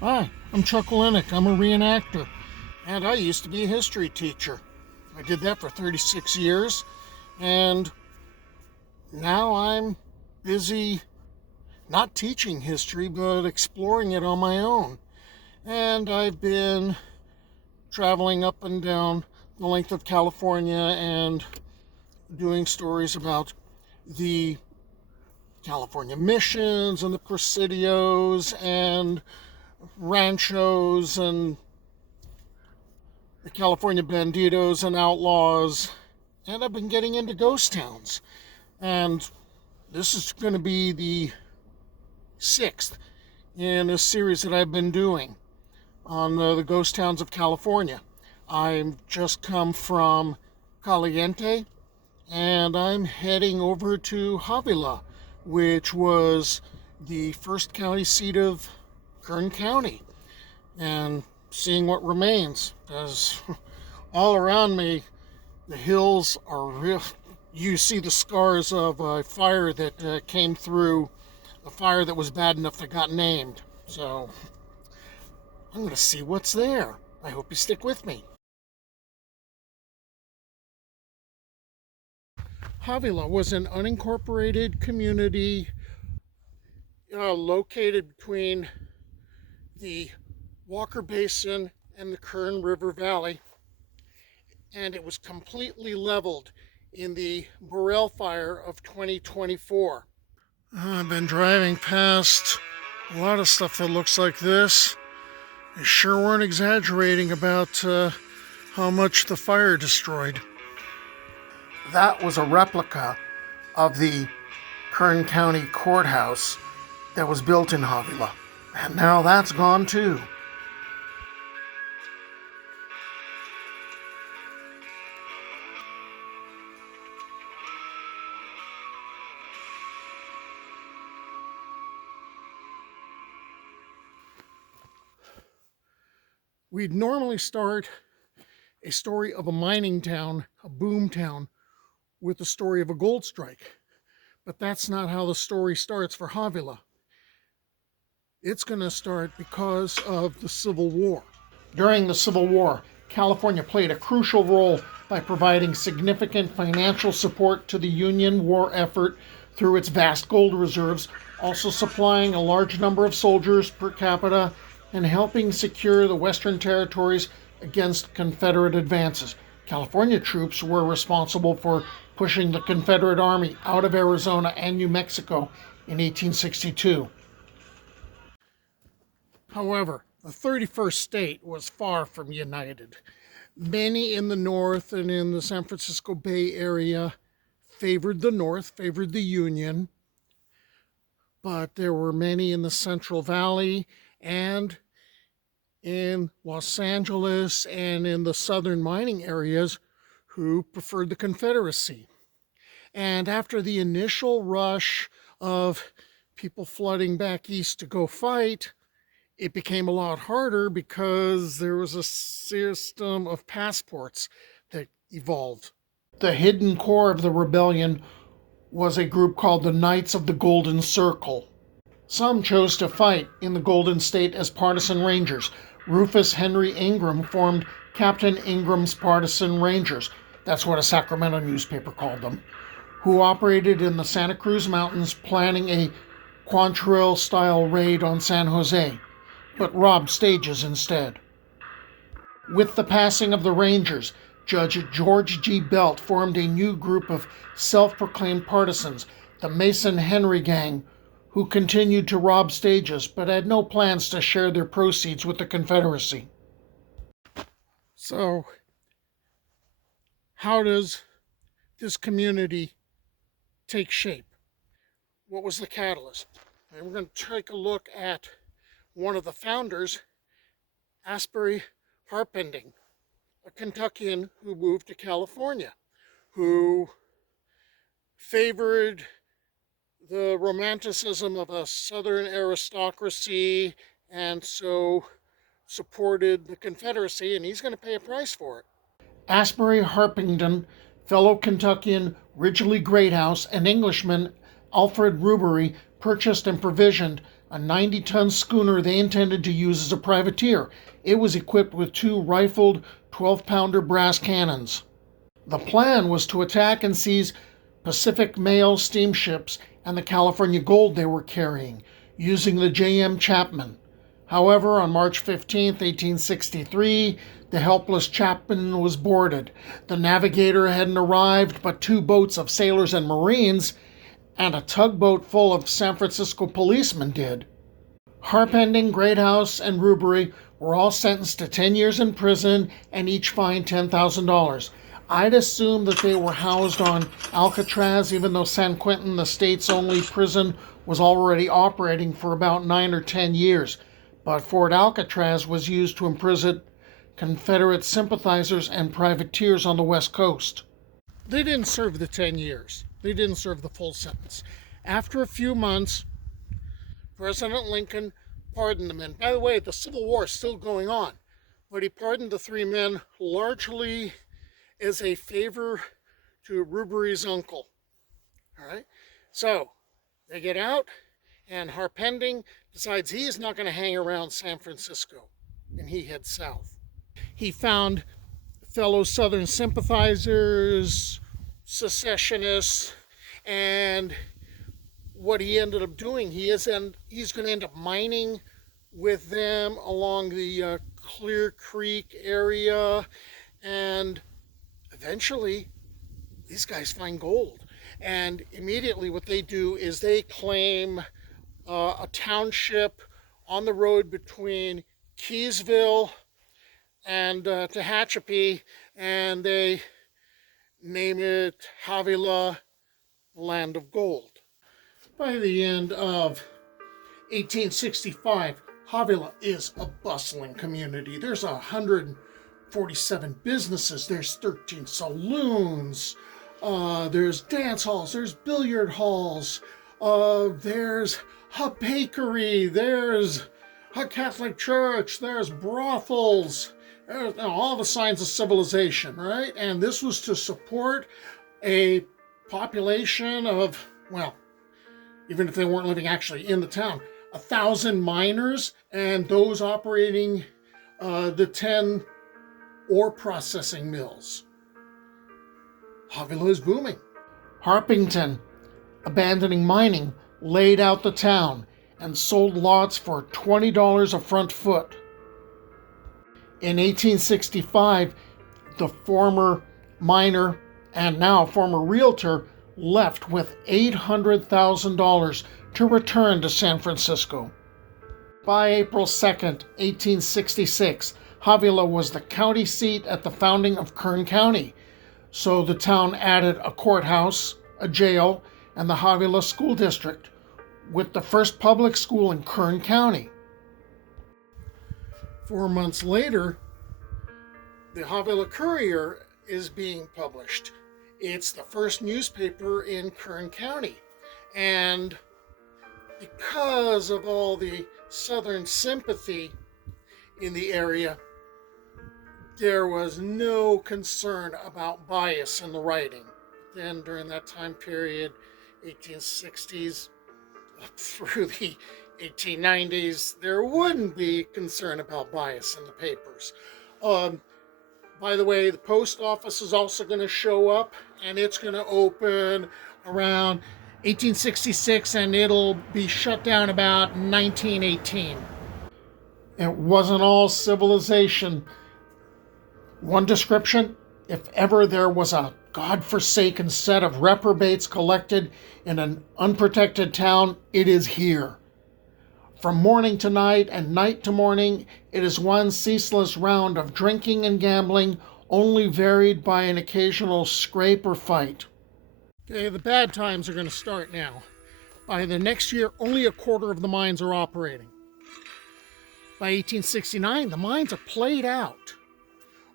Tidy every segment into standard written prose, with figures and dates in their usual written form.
Hi, I'm Chuck Lennick. I'm a reenactor, and I used to be a history teacher. I did that for 36 years, and now I'm busy not teaching history, but exploring it on my own. And I've been traveling up and down the length of California and doing stories about the California missions and the presidios and ranchos and the California banditos and outlaws, and I've been getting into ghost towns. And this is going to be the sixth in a series that I've been doing on the ghost towns of California. I've just come from Caliente, and I'm heading over to Havilah, which was the first county seat of Kern County, and seeing what remains, because all around me the hills are real. You see the scars of a fire that came through, a fire that was bad enough that got named. So I'm going to see what's there. I hope you stick with me. Havilah was an unincorporated community located between the Walker Basin and the Kern River Valley, and it was completely leveled in the Borel Fire of 2024. I've been driving past a lot of stuff that looks like this. They sure weren't exaggerating about how much the fire destroyed. That was a replica of the Kern County courthouse that was built in Havilah, and now that's gone too. We'd normally start a story of a mining town, a boom town, with the story of a gold strike. But that's not how the story starts for Havilah. It's going to start because of the Civil War. During the Civil War, California played a crucial role by providing significant financial support to the Union war effort through its vast gold reserves, also supplying a large number of soldiers per capita and helping secure the Western territories against Confederate advances. California troops were responsible for pushing the Confederate Army out of Arizona and New Mexico in 1862. However, the 31st state was far from united. Many in the North and in the San Francisco Bay Area favored the North, favored the Union, but there were many in the Central Valley and in Los Angeles and in the southern mining areas who preferred the Confederacy. And after the initial rush of people flooding back east to go fight, it became a lot harder because there was a system of passports that evolved. The hidden core of the rebellion was a group called the Knights of the Golden Circle. Some chose to fight in the Golden State as partisan rangers. Rufus Henry Ingram formed Captain Ingram's Partisan Rangers, that's what a Sacramento newspaper called them, who operated in the Santa Cruz Mountains planning a Quantrill-style raid on San Jose, but robbed stages instead. With the passing of the Rangers, Judge George G. Belt formed a new group of self-proclaimed partisans, the Mason Henry Gang, who continued to rob stages but had no plans to share their proceeds with the Confederacy. So, how does this community take shape? What was the catalyst? And we're going to take a look at one of the founders, Asbury Harpending, a Kentuckian who moved to California, who favored the romanticism of a Southern aristocracy and so supported the Confederacy, and he's going to pay a price for it. Asbury Harpending, fellow Kentuckian Ridgely Greathouse, and Englishman Alfred Rubery purchased and provisioned a 90-ton schooner they intended to use as a privateer. It was equipped with 2 rifled 12-pounder brass cannons. The plan was to attack and seize Pacific Mail steamships and the California gold they were carrying, using the J.M. Chapman. However, on March 15, 1863, the helpless Chapman was boarded. The navigator hadn't arrived, but 2 boats of sailors and Marines and a tugboat full of San Francisco policemen did. Harpending, Greathouse, and Rubery were all sentenced to 10 years in prison and each fined $10,000. I'd assume that they were housed on Alcatraz, even though San Quentin, the state's only prison, was already operating for about 9 or 10 years. But Fort Alcatraz was used to imprison Confederate sympathizers and privateers on the West Coast. They didn't serve the 10 years. They didn't serve the full sentence. After a few months, President Lincoln pardoned the men. By the way, the Civil War is still going on, but he pardoned the 3 men largely as a favor to Rubery's uncle. All right, so they get out, and Harpending decides he is not going to hang around San Francisco, and he heads south. He found fellow Southern sympathizers, secessionists, and what he ended up doing, he's going to end up mining with them along the Clear Creek area, and eventually these guys find gold. And immediately what they do is they claim a township on the road between Keysville and Tehachapi, and they name it Havilah, Land of Gold. By the end of 1865, Havilah is a bustling community. There's 147 businesses, there's 13 saloons, there's dance halls, there's billiard halls, there's a bakery, there's a Catholic church, there's brothels, there's all the signs of civilization, right? And this was to support a population of, well, even if they weren't living actually in the town, 1,000 miners and those operating the 10 ore processing mills. Havilah is booming. Harpington, abandoning mining, laid out the town and sold lots for $20 a front foot. In 1865, the former miner and now former realtor left with $800,000 to return to San Francisco. By April 2nd, 1866, Havilah was the county seat at the founding of Kern County, so the town added a courthouse, a jail, and the Havilah School District, with the first public school in Kern County. 4 months later, the Havilah Courier is being published. It's the first newspaper in Kern County, and because of all the Southern sympathy in the area, there was no concern about bias in the writing. Then during that time period, 1860s up through the 1890s, there wouldn't be concern about bias in the papers. By the way, the post office is also going to show up, and it's going to open around 1866, and it'll be shut down about 1918. It wasn't all civilization. One description, if ever there was a godforsaken set of reprobates collected in an unprotected town, it is here. From morning to night and night to morning, it is one ceaseless round of drinking and gambling, only varied by an occasional scrape or fight. Okay, the bad times are going to start now. By the next year, only a quarter of the mines are operating. By 1869, the mines are played out.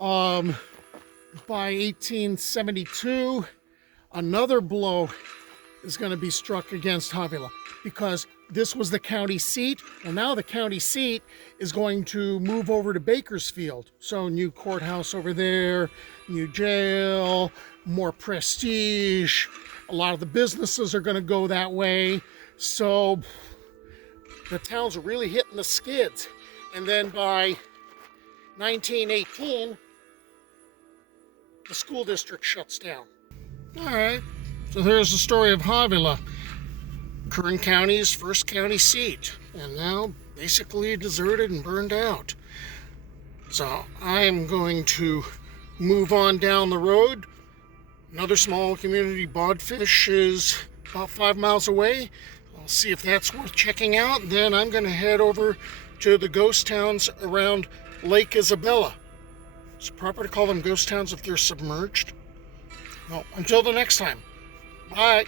By 1872, another blow is going to be struck against Havilah, because this was the county seat. Well, now the county seat is going to move over to Bakersfield. So new courthouse over there, new jail, more prestige. A lot of the businesses are going to go that way. So the towns were really hitting the skids. And then by 1918, the school district shuts down. All right, so there's the story of Havilah, Kern County's first county seat, and now basically deserted and burned out. So I am going to move on down the road. Another small community, Bodfish, is about 5 miles away. I'll see if that's worth checking out. Then I'm going to head over to the ghost towns around Lake Isabella. Is it proper to call them ghost towns if they're submerged? Well, until the next time. Bye.